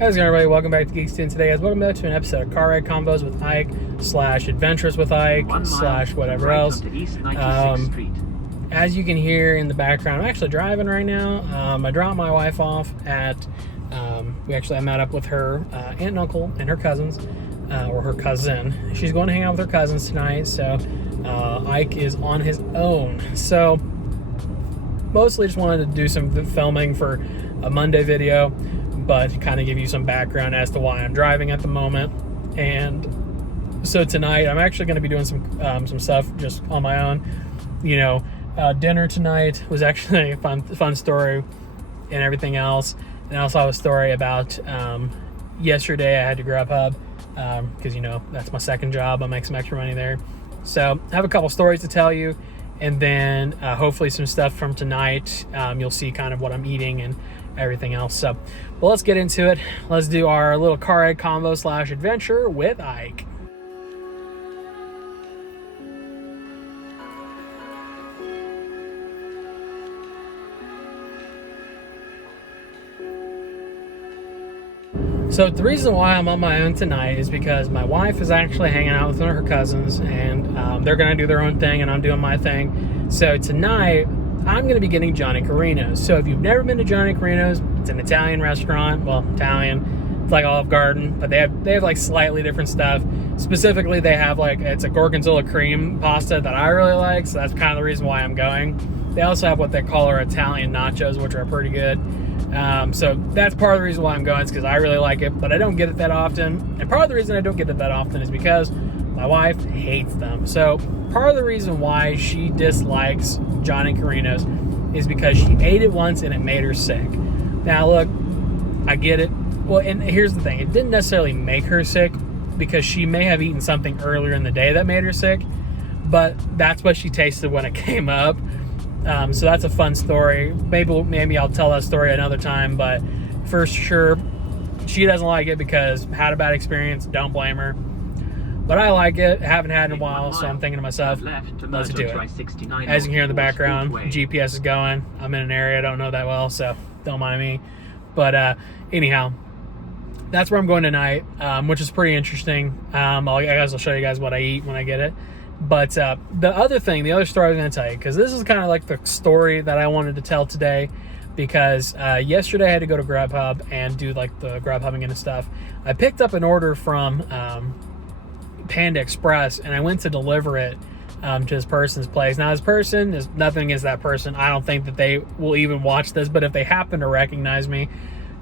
How's it going, everybody? Welcome back to Geeks-Stew. Today, guys, welcome back to an episode of Car Ride Combos with Ike / Adventures with Ike / whatever else. As you can hear in the background, I'm actually driving right now. I dropped my wife off at, I met up with her aunt and uncle and her cousins, or her cousin. She's going to hang out with her cousins tonight, so Ike is on his own. So, mostly just wanted to do some filming for a Monday video, but kind of give you some background as to why I'm driving at the moment. And so tonight I'm actually going to be doing some stuff just on my own. Dinner tonight was actually a fun story and everything else. And I also have a story about yesterday I had to Grubhub because that's my second job. I make some extra money there, so I have a couple stories to tell you, and then hopefully some stuff from tonight. You'll see kind of what I'm eating and everything else. So, well, let's get into it. Let's do our little car ride combo / adventure with Ike. So the reason why I'm on my own tonight is because my wife is actually hanging out with one of her cousins, and they're going to do their own thing, and I'm doing my thing. So tonight, I'm going to be getting Johnny Carino's. So if you've never been to Johnny Carino's, it's an Italian restaurant. Well, Italian. It's like Olive Garden, but they have like slightly different stuff. Specifically, they have it's a gorgonzola cream pasta that I really like, so that's kind of the reason why I'm going. They also have what they call our Italian nachos, which are pretty good. So that's part of the reason why I'm going, is because I really like it, but I don't get it that often. And part of the reason I don't get it that often is because my wife hates them. So part of the reason why she dislikes Johnny Carino's is because she ate it once and it made her sick. Now look, I get it. Well, and here's the thing. It didn't necessarily make her sick because she may have eaten something earlier in the day that made her sick, but that's what she tasted when it came up. So that's a fun story. Maybe I'll tell that story another time, but for sure, she doesn't like it because had a bad experience. Don't blame her. But I like it. Haven't had it in a while, so I'm thinking to myself, let's do it. As you can hear in the background, GPS is going. I'm in an area I don't know that well, so don't mind me. But anyhow, that's where I'm going tonight, which is pretty interesting. I guess I'll show you guys what I eat when I get it. But the other story I was going to tell you, because this is kind of like the story that I wanted to tell today, because yesterday I had to go to Grubhub and do like the Grubhubbing and stuff. I picked up an order from Panda Express, and I went to deliver it to this person's place. Now, this person, there's nothing against that person. I don't think that they will even watch this, but if they happen to recognize me,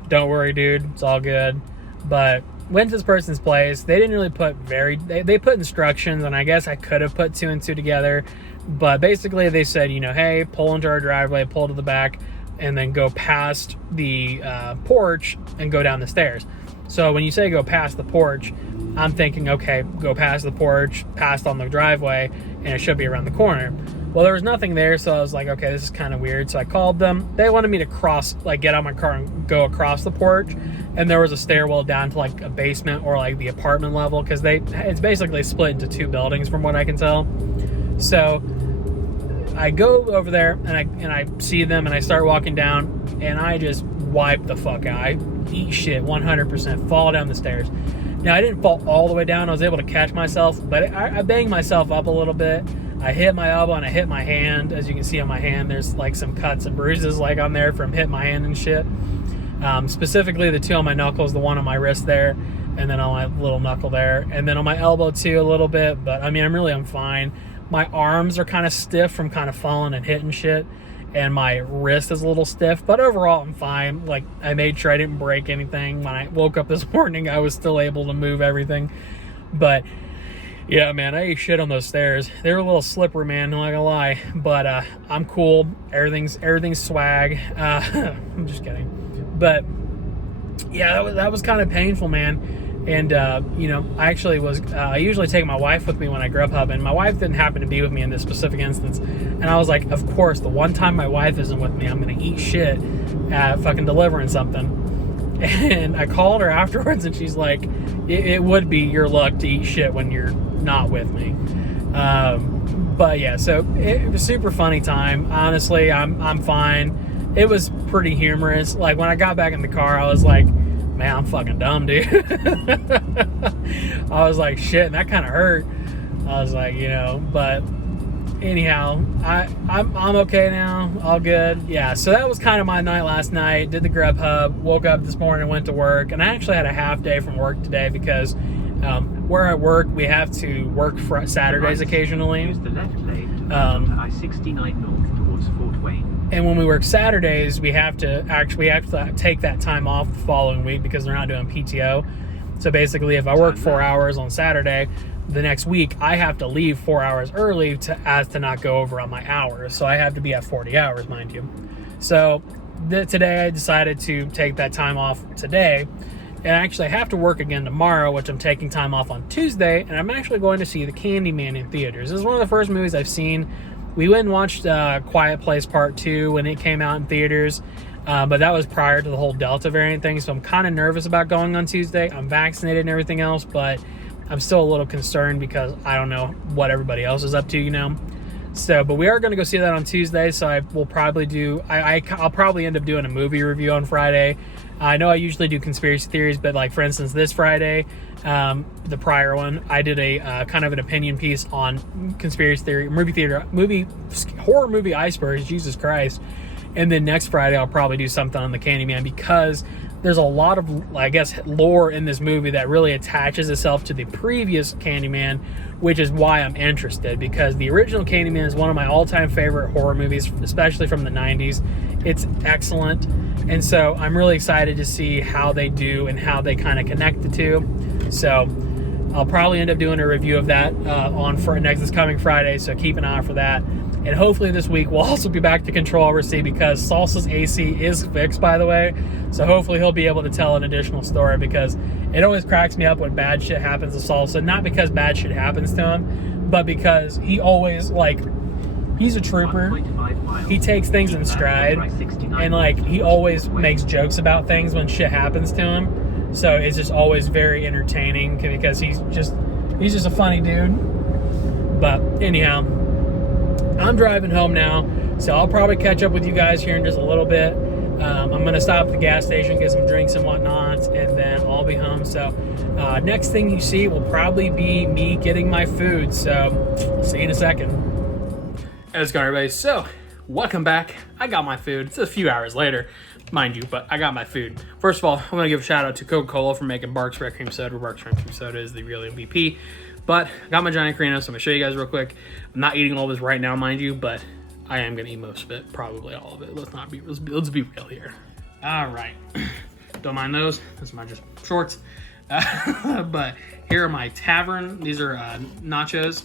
don't worry, dude. It's all good. But went to this person's place. They didn't really put they put instructions, and I guess I could have put 2 and 2 together. But basically they said, hey, pull into our driveway, pull to the back, and then go past the porch and go down the stairs. So when you say go past the porch, I'm thinking, okay, go past the porch, past on the driveway, and it should be around the corner. Well, there was nothing there, so I was like, okay, this is kind of weird. So I called them. They wanted me to get out of my car and go across the porch, and there was a stairwell down to like a basement or like the apartment level, because it's basically split into 2 buildings from what I can tell. So I go over there and I see them, and I start walking down, and I just wipe the fuck out. I eat shit 100%, fall down the stairs. Now, I didn't fall all the way down. I was able to catch myself, but I banged myself up a little bit. I hit my elbow and I hit my hand. As you can see on my hand, there's like some cuts and bruises like on there from hitting my hand and shit. Specifically the 2 on my knuckles, the 1 on my wrist there, and then on my little knuckle there, and then on my elbow too a little bit. But I mean, I'm fine. My arms are kind of stiff from kind of falling and hitting shit, and my wrist is a little stiff, but overall I'm fine. Like, I made sure I didn't break anything. When I woke up this morning, I was still able to move everything. But yeah, man, I ate shit on those stairs. They were a little slippery, man, I'm not gonna lie. But I'm cool. Everything's swag. I'm just kidding. But yeah, that was kind of painful, man. And I actually I usually take my wife with me when I Grubhub, and my wife didn't happen to be with me in this specific instance. And I was like, of course, the one time my wife isn't with me, I'm gonna eat shit at fucking delivering something. And I called her afterwards, and she's like, it would be your luck to eat shit when you're not with me. But yeah, so it was a super funny time. Honestly, I'm fine. It was pretty humorous. Like, when I got back in the car, I was like, man, I'm fucking dumb, dude. I was like, shit, and that kind of hurt. I was like, but anyhow, I'm okay now, all good. Yeah, so that was kind of my night last night. Did the Grubhub, woke up this morning and went to work, and I actually had a half day from work today because where I work, we have to work for Saturdays occasionally. Use the left lane I-69 north towards Fort Wayne. And when we work Saturdays, we have to take that time off the following week because they're not doing PTO. So basically, if I work 4 hours on Saturday, the next week I have to leave 4 hours early to not go over on my hours. So I have to be at 40 hours, mind you. So today I decided to take that time off today. And actually I have to work again tomorrow, which I'm taking time off on Tuesday. And I'm actually going to see The Candyman in theaters. This is one of the first movies I've seen. We went and watched Quiet Place Part 2 when it came out in theaters. But that was prior to the whole Delta variant thing. So I'm kind of nervous about going on Tuesday. I'm vaccinated and everything else, but I'm still a little concerned because I don't know what everybody else is up to, So, but we are going to go see that on Tuesday. So I will probably I'll probably end up doing a movie review on Friday. I know I usually do conspiracy theories, but like for instance, this Friday, the prior one, I did a kind of an opinion piece on conspiracy theory, horror movie icebergs, Jesus Christ. And then next Friday, I'll probably do something on the Candyman because there's a lot of, I guess, lore in this movie that really attaches itself to the previous Candyman, which is why I'm interested, because the original Candyman is one of my all-time favorite horror movies, especially from the 90s. It's excellent, and so I'm really excited to see how they do and how they kind of connect the two. So I'll probably end up doing a review of that this coming Friday, so keep an eye out for that. And hopefully this week we'll also be back to Control C because Salsa's AC is fixed, by the way. So hopefully he'll be able to tell an additional story because it always cracks me up when bad shit happens to Salsa. Not because bad shit happens to him, but because he always, he's a trooper. He takes things in stride. And, he always makes jokes about things when shit happens to him. So it's just always very entertaining because he's just a funny dude. But anyhow, I'm driving home now, so I'll probably catch up with you guys here in just a little bit. I'm going to stop at the gas station, get some drinks and whatnot, and then I'll be home. So next thing you see will probably be me getting my food. So see you in a second. Hey, what's going on, everybody? So welcome back. I got my food. It's a few hours later, mind you, but I got my food. First of all, I want to give a shout out to Coca-Cola for making Barq's Red Cream Soda. Barq's Red Cream Soda is the real MVP. But I got my Giant Carino, so I'm going to show you guys real quick. I'm not eating all this right now, mind you, but I am going to eat most of it, probably all of it. Let's be real here. All right. Don't mind those. Those are my just shorts. But here are my Tavern. These are nachos.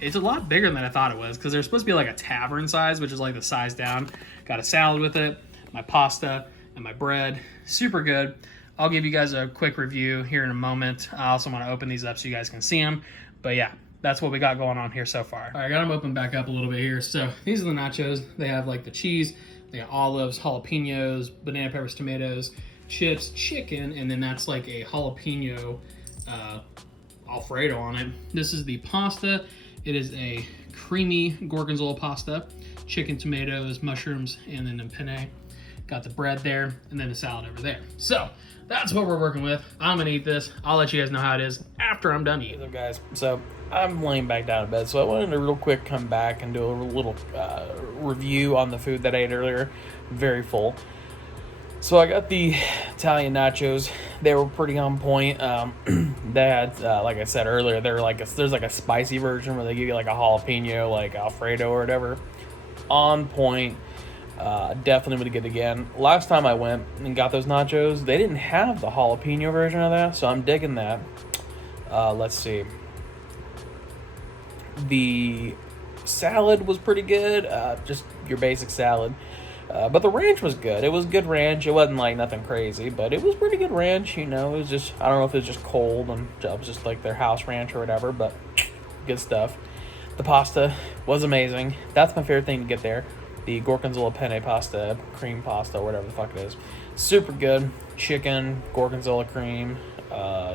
It's a lot bigger than I thought it was because they're supposed to be like a Tavern size, which is like the size down. Got a salad with it, my pasta, and my bread. Super good. I'll give you guys a quick review here in a moment. I also want to open these up so you guys can see them. But yeah, that's what we got going on here so far. All right, I got them open back up a little bit here. So these are the nachos. They have the cheese, they got olives, jalapenos, banana peppers, tomatoes, chips, chicken, and then that's like a jalapeno Alfredo on it. This is the pasta. It is a creamy gorgonzola pasta, chicken, tomatoes, mushrooms, and then the penne. Got the bread there, and then the salad over there. So that's what we're working with. I'm gonna eat this. I'll let you guys know how it is after I'm done eating. So guys, so I'm laying back down in bed, so I wanted to real quick come back and do a little review on the food that I ate earlier. Very full. So I got the Italian nachos. They were pretty on point. They had, like I said earlier, they're there's a spicy version where they give you a jalapeno, Alfredo or whatever. On point. Definitely would get it again. Last time I went and got those nachos, they didn't have the jalapeno version of that, so I'm digging that. Let's see. The salad was pretty good, just your basic salad. But the ranch was good. It was good ranch. It wasn't nothing crazy, but it was pretty good ranch. It was just, I don't know if it was just cold and it was just their house ranch or whatever, but good stuff. The pasta was amazing. That's my favorite thing to get there. The gorgonzola penne pasta, cream pasta, whatever the fuck it is. Super good. Chicken, gorgonzola cream,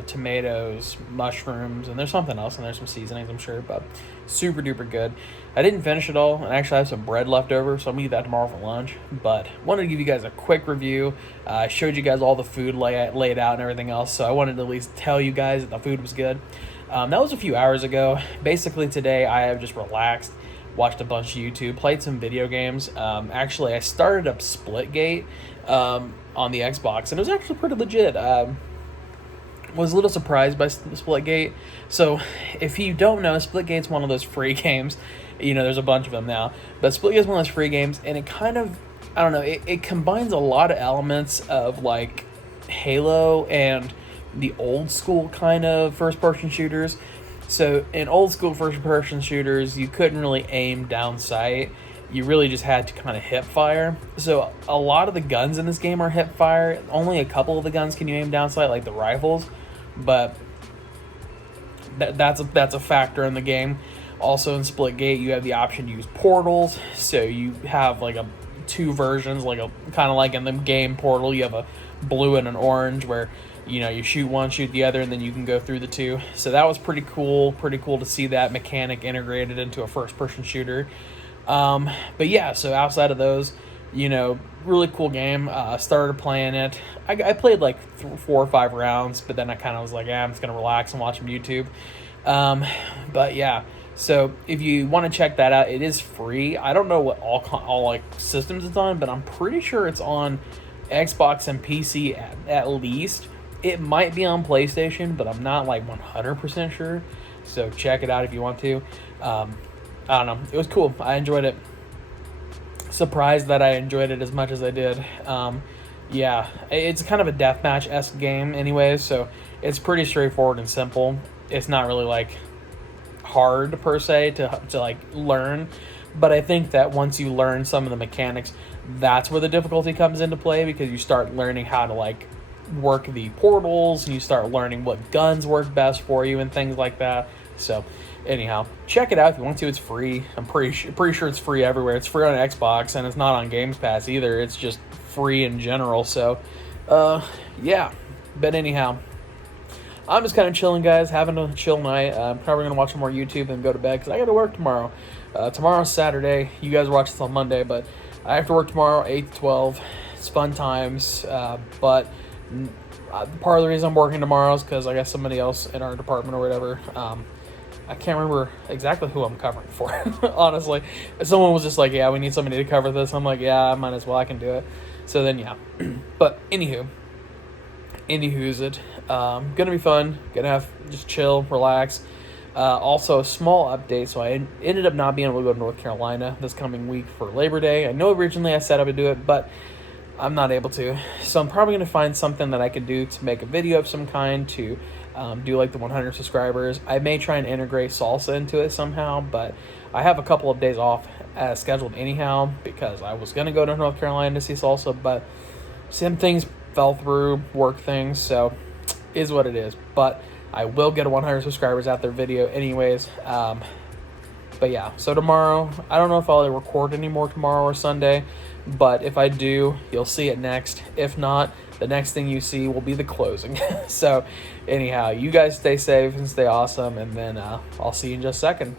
tomatoes, mushrooms, and there's something else, and there's some seasonings, I'm sure, but super duper good. I didn't finish it all, and actually I have some bread left over, so I'm gonna eat that tomorrow for lunch. But wanted to give you guys a quick review. I showed you guys all the food laid out and everything else, so I wanted to at least tell you guys that the food was good. That was a few hours ago. Basically today I have just relaxed, watched a bunch of YouTube, played some video games. Actually I started up Splitgate on the Xbox, and it was actually pretty legit. Was a little surprised by Splitgate. So if you don't know, Splitgate's one of those free games. You know, there's a bunch of them now, but Splitgate's one of those free games, and it kind of, I don't know, it combines a lot of elements of like Halo and the old school kind of first person shooters. So in old school first person shooters, you couldn't really aim down sight. You really just had to kind of hip fire. So a lot of the guns in this game are hip fire. Only a couple of the guns can you aim down sight, like the rifles, but that's a factor in the game. Also in Splitgate, you have the option to use portals. So you have like two versions, like kind of like in the game Portal, you have a blue and an orange where, you know, you shoot one, shoot the other, and then you can go through the two. So that was pretty cool to see that mechanic integrated into a first-person shooter. But yeah, so outside of those, you know, really cool game. Started playing it. I played like 4 or 5 rounds, but then I kind of was like, I'm just going to relax and watch some YouTube. But yeah, so if you want to check that out, it is free. I don't know what all like systems it's on, but I'm pretty sure it's on Xbox and PC at least. It might be on PlayStation, but I'm not like 100% sure. So check it out if you want to. I don't know. It was cool. I enjoyed it. Surprised that I enjoyed it as much as I did. Yeah, it's kind of a deathmatch-esque game anyways, so it's pretty straightforward and simple. It's not really like hard per se to like learn, but I think that once you learn some of the mechanics, that's where the difficulty comes into play, because you start learning how to like work the portals, and you start learning what guns work best for you and things like that. So anyhow, check it out if you want to. It's free. I'm pretty sure it's free everywhere. It's free on Xbox, and it's not on Games Pass either. It's just free in general. So yeah, but anyhow, I'm just kind of chilling, guys, having a chill night. I'm probably gonna watch some more YouTube and go to bed because I got to work tomorrow. Tomorrow's Saturday. You guys watch this on Monday, but I have to work tomorrow 8 to 12. It's fun times, but part of the reason I'm working tomorrow is because I got somebody else in our department or whatever. I can't remember exactly who I'm covering for, honestly. Someone was just like, yeah, we need somebody to cover this. I'm like, yeah, I might as well. I can do it. So then, yeah. But anywho's it. Gonna be fun. Gonna have just chill, relax. Also, a small update. So I ended up not being able to go to North Carolina this coming week for Labor Day. I know originally I said I would do it, but I'm not able to. So I'm probably going to find something that I could do to make a video of some kind to do like the 100 subscribers. I may try and integrate salsa into it somehow, but I have a couple of days off scheduled anyhow because I was going to go to North Carolina to see salsa, but some things fell through, work things, so is what it is. But I will get a 100 subscribers out there video anyways. But yeah, so tomorrow, I don't know if I'll record anymore tomorrow or Sunday, but if I do, you'll see it next. If not, the next thing you see will be the closing. So anyhow, you guys stay safe and stay awesome, and then I'll see you in just a second.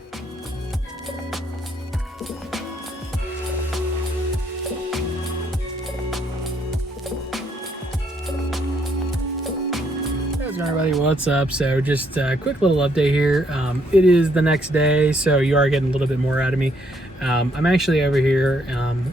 Everybody, what's up? So just a quick little update here. It is the next day, so you are getting a little bit more out of me. I'm actually over here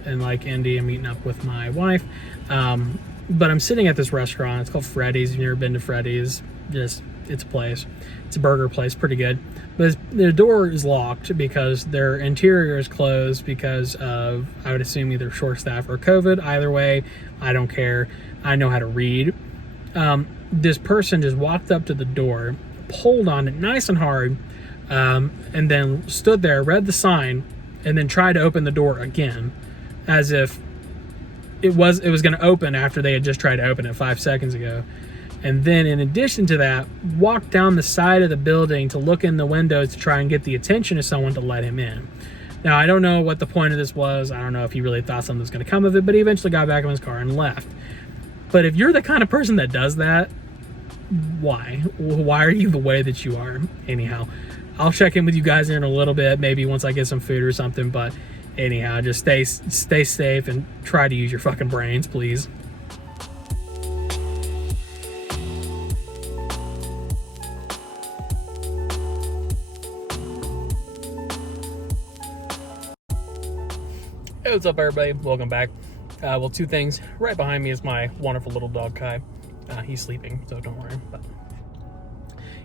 in like Indy. I'm meeting up with my wife, but I'm sitting at this restaurant. It's called Freddy's. If you've never been to Freddy's, it's a place. It's a burger place, pretty good. But the door is locked because their interior is closed because of, I would assume, either short staff or COVID. Either way, I don't care. I know how to read. This person just walked up to the door, pulled on it nice and hard, and then stood there, read the sign, and then tried to open the door again, as if it was going to open after they had just tried to open it 5 seconds ago. And then in addition to that, walked down the side of the building to look in the windows to try and get the attention of someone to let him in. Now, I don't know what the point of this was. I don't know if he really thought something was going to come of it, but he eventually got back in his car and left. But if you're the kind of person that does that, why? Why are you the way that you are? Anyhow, I'll check in with you guys in a little bit, maybe once I get some food or something. But anyhow, just stay safe and try to use your fucking brains, please. Hey, what's up, everybody? Welcome back. Well, two things. Right behind me is my wonderful little dog, Kai. He's sleeping, so don't worry. But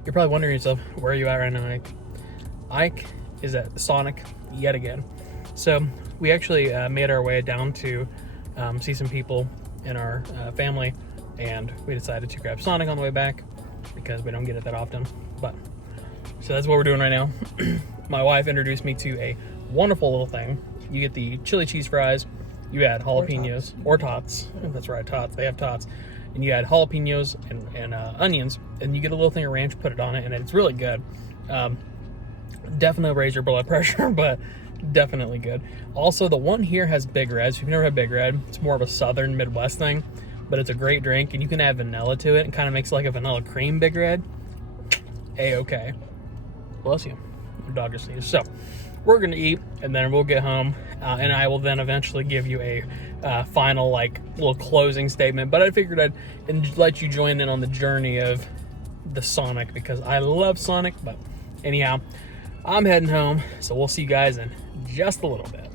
you're probably wondering yourself, where are you at right now, Ike? Ike is at Sonic yet again. So we actually made our way down to see some people in our family, and we decided to grab Sonic on the way back because we don't get it that often. But so that's what we're doing right now. My wife introduced me to a wonderful little thing. You get the chili cheese fries, you add jalapenos, or tots. That's right, tots. They have tots. And you add jalapenos and onions, and you get a little thing of ranch, put it on it, and it's really good. Definitely raise your blood pressure, but definitely good. Also, the one here has Big Red. So if you've never had Big Red, it's more of a southern Midwest thing, but it's a great drink, and you can add vanilla to it, and kind of makes it like a vanilla cream Big Red. A-okay. Bless you. Your dog just sneezed. So we're gonna eat, and then we'll get home, and I will then eventually give you a final, like, little closing statement. But I figured I'd let you join in on the journey of the Sonic, because I love Sonic. But anyhow, I'm heading home, so we'll see you guys in just a little bit.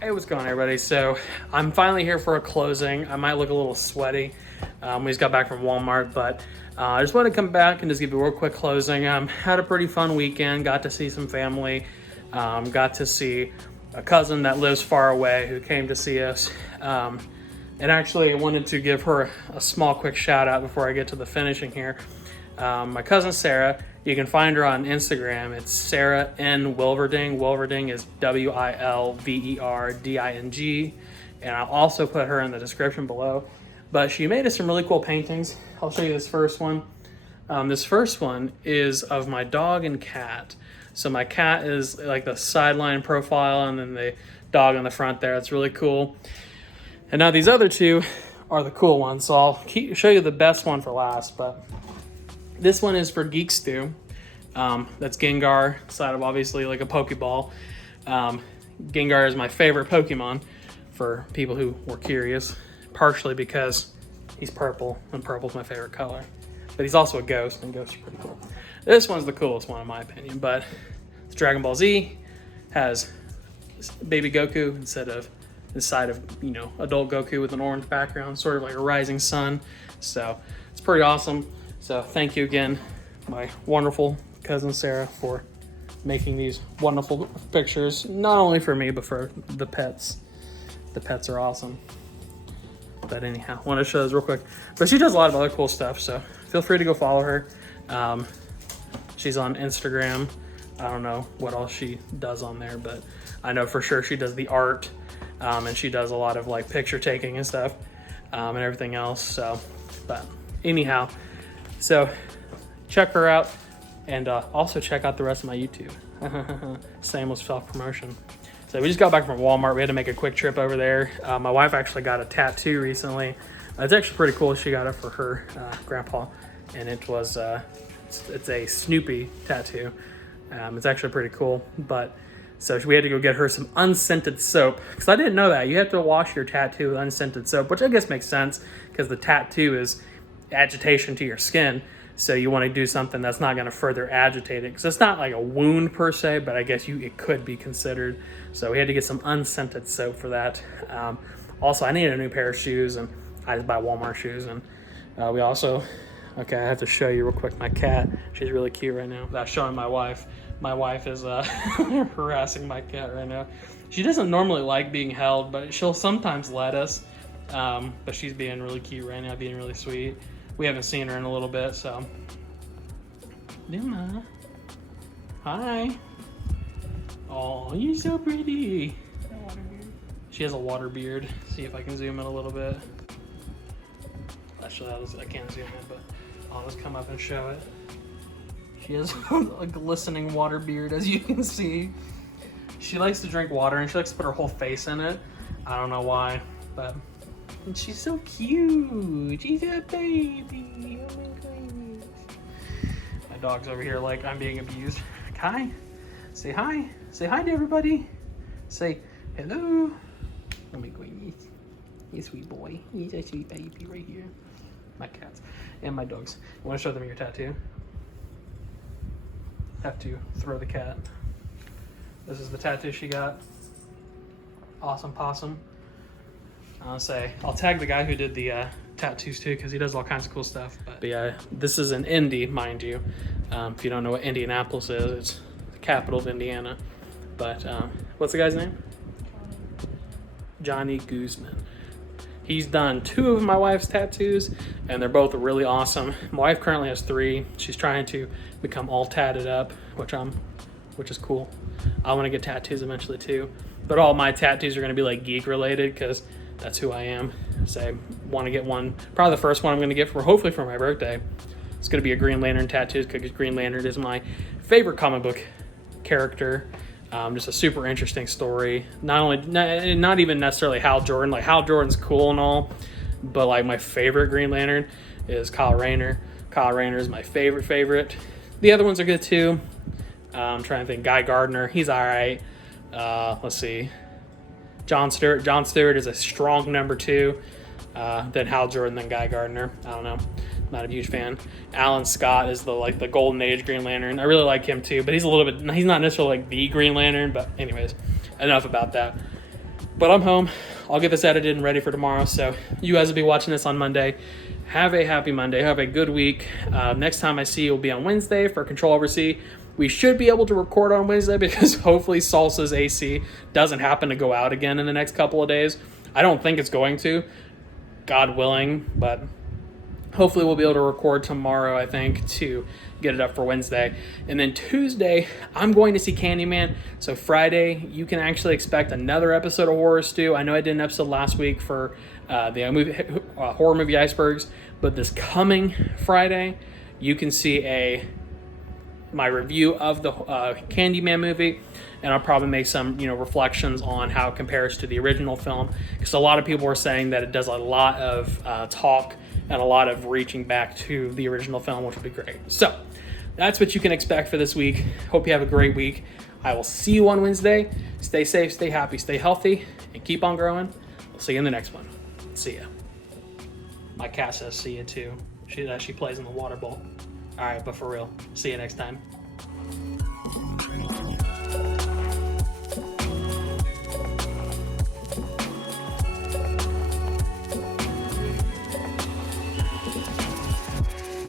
Hey, what's going on, everybody? So I'm finally here for a closing. I might look a little sweaty. We just got back from Walmart, but I just wanted to come back and just give you a real quick closing. Had a pretty fun weekend. Got to see some family. Got to see a cousin that lives far away who came to see us. And actually, I wanted to give her a small quick shout out before I get to the finishing here. My cousin Sarah, you can find her on Instagram. It's Sarah N. Wilverding. Wilverding is Wilverding. And I'll also put her in the description below. But she made us some really cool paintings. I'll show you this first one. This first one is of my dog and cat. So my cat is like the sideline profile, and then the dog on the front there. It's really cool. And now these other two are the cool ones. So I'll show you the best one for last. But this one is for Geek-Stew. That's Gengar, side of obviously like a Pokeball. Gengar is my favorite Pokemon for people who were curious, partially because he's purple, and purple's my favorite color. But he's also a ghost, and ghosts are pretty cool. This one's the coolest one in my opinion, but it's Dragon Ball Z, has baby Goku instead of the side of, you know, adult Goku with an orange background, sort of like a rising sun. So it's pretty awesome. So thank you again, my wonderful cousin Sarah, for making these wonderful pictures, not only for me, but for the pets. The pets are awesome. But anyhow, I want to show this real quick. But she does a lot of other cool stuff, so feel free to go follow her. She's on Instagram. I don't know what else she does on there, but I know for sure she does the art, and she does a lot of like picture taking and stuff, and everything else. So, but anyhow, so check her out, and also check out the rest of my YouTube. Shameless self-promotion. So we just got back from Walmart. We had to make a quick trip over there. My wife actually got a tattoo recently. It's actually pretty cool. She got it for her grandpa, and it was it's a Snoopy tattoo. It's actually pretty cool. But so we had to go get her some unscented soap, because I didn't know that you have to wash your tattoo with unscented soap, which I guess makes sense because the tattoo is agitation to your skin. So you want to do something that's not going to further agitate it, because it's not like a wound per se, but I guess it could be considered. So we had to get some unscented soap for that. Also, I needed a new pair of shoes, and I just buy Walmart shoes. And we also, okay, I have to show you real quick my cat. She's really cute right now. Without showing my wife. My wife is harassing my cat right now. She doesn't normally like being held, but she'll sometimes let us. But she's being really cute right now, being really sweet. We haven't seen her in a little bit, so. Luna. Hi. Oh, you're so pretty. She has a water beard. See if I can zoom in a little bit. Actually, I can't zoom in, but I'll just come up and show it. She has a glistening water beard, as you can see. She likes to drink water, and she likes to put her whole face in it. I don't know why, but. And she's so cute. She's a baby. Oh my goodness. dog's over here like I'm being abused. Kai, say hi. Say hi to everybody. Say hello. Oh my goodness. He's a sweet boy. He's a sweet baby right here. My cats and my dogs. You want to show them your tattoo? Have to throw the cat. This is the tattoo she got. Awesome possum. I'll tag the guy who did the tattoos too, because he does all kinds of cool stuff. But yeah, this is an Indy, mind you. If you don't know what Indianapolis is, it's the capital of Indiana. But what's the guy's name? Johnny Guzman. He's done 2 of my wife's tattoos, and they're both really awesome. My wife currently has 3. She's trying to become all tatted up, which is cool. I want to get tattoos eventually too. But all my tattoos are going to be like geek related, because that's who I am. So I want to get one. Probably the first one I'm going to get hopefully for my birthday. It's going to be a Green Lantern tattoo, because Green Lantern is my favorite comic book character. Just a super interesting story. Not even necessarily Hal Jordan. Like, Hal Jordan's cool and all, but like my favorite Green Lantern is Kyle Rayner. Kyle Rayner is my favorite. The other ones are good too. I'm trying to think. Guy Gardner, he's all right. Let's see. John Stewart. John Stewart is a strong number 2. Then Hal Jordan, then Guy Gardner. I don't know. Not a huge fan. Alan Scott is the golden age Green Lantern. I really like him too, but he's not necessarily like the Green Lantern. But anyways, enough about that. But I'm home. I'll get this edited and ready for tomorrow. So you guys will be watching this on Monday. Have a happy Monday. Have a good week. Next time I see you will be on Wednesday for Control Over C. We should be able to record on Wednesday, because hopefully Salsa's AC doesn't happen to go out again in the next couple of days. I don't think it's going to, God willing, but hopefully we'll be able to record tomorrow, I think, to get it up for Wednesday. And then Tuesday, I'm going to see Candyman. So Friday, you can actually expect another episode of Horror Stew. I know I did an episode last week for the horror movie Icebergs, but this coming Friday, you can see my review of the Candyman movie, and I'll probably make some reflections on how it compares to the original film, because a lot of people are saying that it does a lot of talk and a lot of reaching back to the original film, which would be great. So that's what you can expect for this week. Hope you have a great week. I will see you on Wednesday. Stay safe, stay happy, stay healthy, and keep on growing. We'll see you in the next one. See ya. My cat says see ya too. She plays in the water bowl. All right, but for real, see you next time.